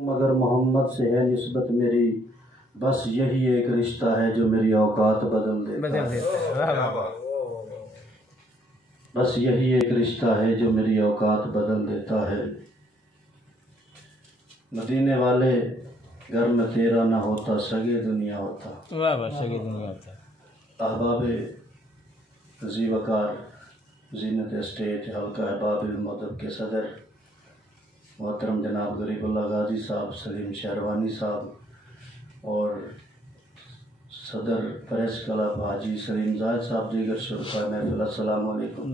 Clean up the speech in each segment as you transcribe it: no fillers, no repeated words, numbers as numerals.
मगर मोहम्मद से है निस्बत मेरी, बस यही एक रिश्ता है जो मेरी औकात बदल देता है। बस यही एक रिश्ता है जो मेरी औकात बदल देता है। मदीने वाले घर में तेरा ना होता सगे दुनिया होता। वाह वाह, सगे दुनिया होता। अहबाब ज़ीवकार ज़ीनत स्टेट हल्का अहबाब मदब के सदर मोहतरम जनाब गरीबुल्लाह गाजी साहब, सलीम शहरवानी साहब और सदर प्रेस क्लब हाजी सलीम जायद साहब, दीगर शुरका महफिल, अस्सलाम वालेकुम।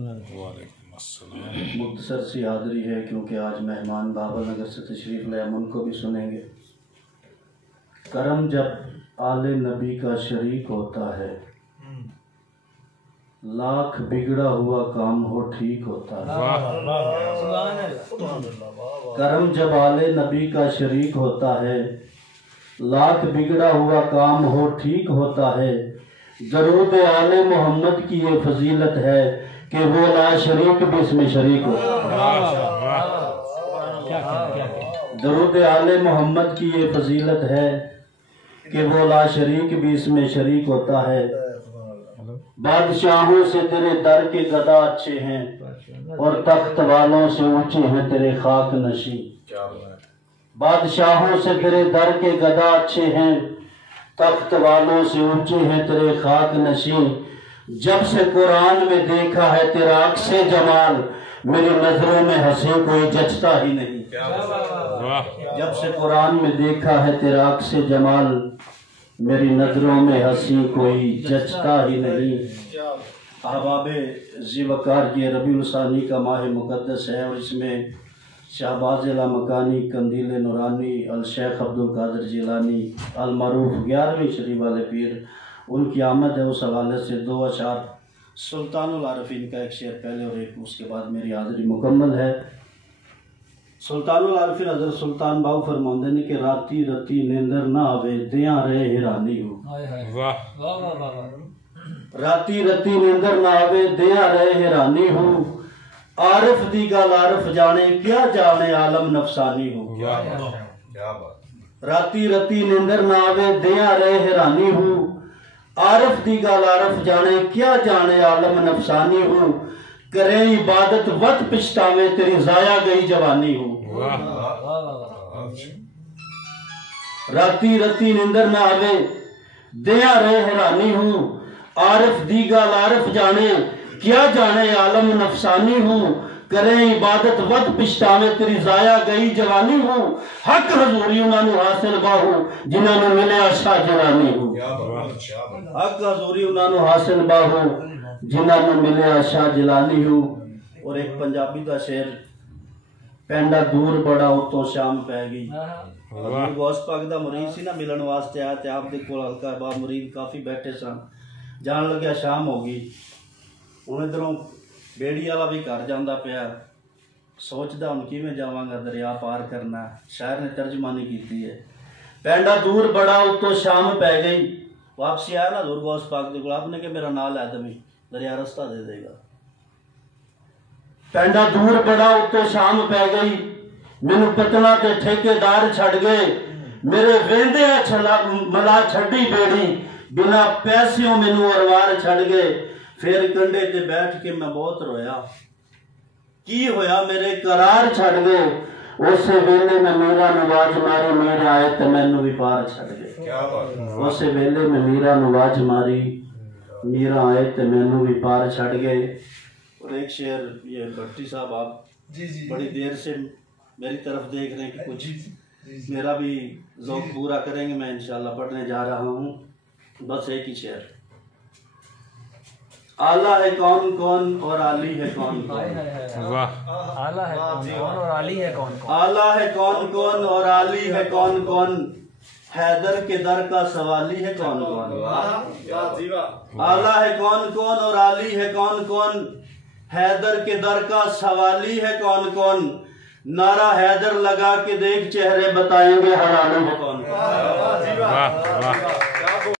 मुख्तसर सी हाज़री है क्योंकि आज मेहमान बाबा नगर से तशरीफ़ लाए, हम उनको भी सुनेंगे। करम जब आले नबी का शरीक होता है, लाख बिगड़ा हुआ काम हो ठीक होता है। करम जब आले नबी का शरीक होता है, लाख बिगड़ा हुआ काम हो ठीक होता है। दरूद आले मोहम्मद की ये फजीलत है कि वो ला शरीक भी इसमें शरीक हो। दरूद आले मोहम्मद की ये फजीलत है कि वो ला शरीक भी इसमें शरीक होता है। बादशाहों से तेरे दर के गदा अच्छे हैं और तख्त वालों से ऊंचे हैं तेरे खाक नशी। बादशाहों से तेरे दर के गदा अच्छे हैं, तख्त वालों से ऊंचे हैं तेरे खाक नशी। जब से कुरान में देखा है तेरा अक्से जमाल, मेरी नजरों में हंसी कोई जचता ही नहीं। जब से कुरान में देखा है तेरा अक्से जमाल, मेरी नजरों में हंसी कोई जचता ही नहीं। अहबाबे ज़ीवकार, ये रबीउल सानी का माह मुक़द्दस है और इसमें शहबाज मकानी, कंदील नूरानी, अल शेख अब्दुल कादिर जिलानी, अल मरूफ 11वीं शरीफ वाले पीर, उनकी आमद है। उस हवाले से दो अशार सुल्तानुल आरफीन का एक शेर पहले और एक उसके बाद मेरी हाज़री मुकम्मल है। सुल्तानुल आरफीन हज़रत सुल्तान बाहू फरमाते हैं कि राती रती नींदर ना आवे दिया रहे हैरानी हो। राती रती नींदर ना आवे दिया रहे हैरानी हो। आरिफ दी गल आरिफ जाने क्या जाने आलम नफसानी हो। राती रती नींदर ना आवे दिया रहे हैरानी हो। आरिफ दी गल आरिफ जाने क्या जाने आलम नफसानी हो। करे इबादत वत पिछतावे तेरी जाया गई जवानी हो। राती रती नींदर ना आवे दिया रहे हैरानी हो। आरिफ दी गल आरिफ जाने क्या जाने आलम नफसानी हो। करे इबादत वत पिछतावे तेरी जाया गई जवानी हो। हक हजूरी उन्होंने हासिल बाहू जिन्होंने मिले शाह जलानी हो। हक हजूरी उन्होंने हासिल बाहू जिन्होंने मिले शाह जलानी हो। और एक पंजाबी का शेर, पेंडा दूर बड़ा उतो शाम पै गई। गौस पाक दा मुरीद सी ना, मिलन वास्ते आया ते आप दे कोल हल्का बा मुरीद काफ़ी बैठे सन। जान लग्या शाम हो गई, हूँ इधरों बेड़ी वाला भी घर जाता पाया, सोचदा हूँ किवें जावांगा, दरिया पार करना। शायर ने तर्जमानी की है, पेंडा दूर बड़ा उतो शाम पै गई। वापसी आया ना दूर गौस पाक दे कोल, आपने के मेरा नाल है तभी दरिया रास्ता दे देगा। पेंडा दूर बड़ा उतो शाम पै गई, मैनू पतना ते ठेकेदार छड़ गए। मेरे वेंदे मला छड़ी बेड़ी, बिना पैसियों मैनू अरवार छड़ गए। फिर कंडे ते बैठ के मैं बहुत रोया, की होया मेरे करार छड़ गए। उस वेले में मीरा नवाज मारी, मीरा आए तो मैनू भी पार छड़ गए। उस वेले में मीरा नवाज मारी, मीरा आए तो मैनू भी पार छड़ गए। और एक शेर, ये भट्टी साहब आप बड़ी देर से मेरी तरफ देख रहे हैं कि कुछ मेरा भी ज़ौक़ पूरा करेंगे। मैं इंशाल्लाह पढ़ने जा रहा हूँ, बस एक ही शेर। आला है कौन कौन और आली है कौन कौन। आला है कौन कौन और आली है कौन कौन। आला है कौन कौन और आली है कौन कौन। हैदर के दर का सवाली है कौन कौन। आला है कौन कौन और आली है कौन कौन। हैदर के दर का सवाली है कौन कौन। नारा हैदर लगा के देख चेहरे बताएंगे हरामी है कौन कौन।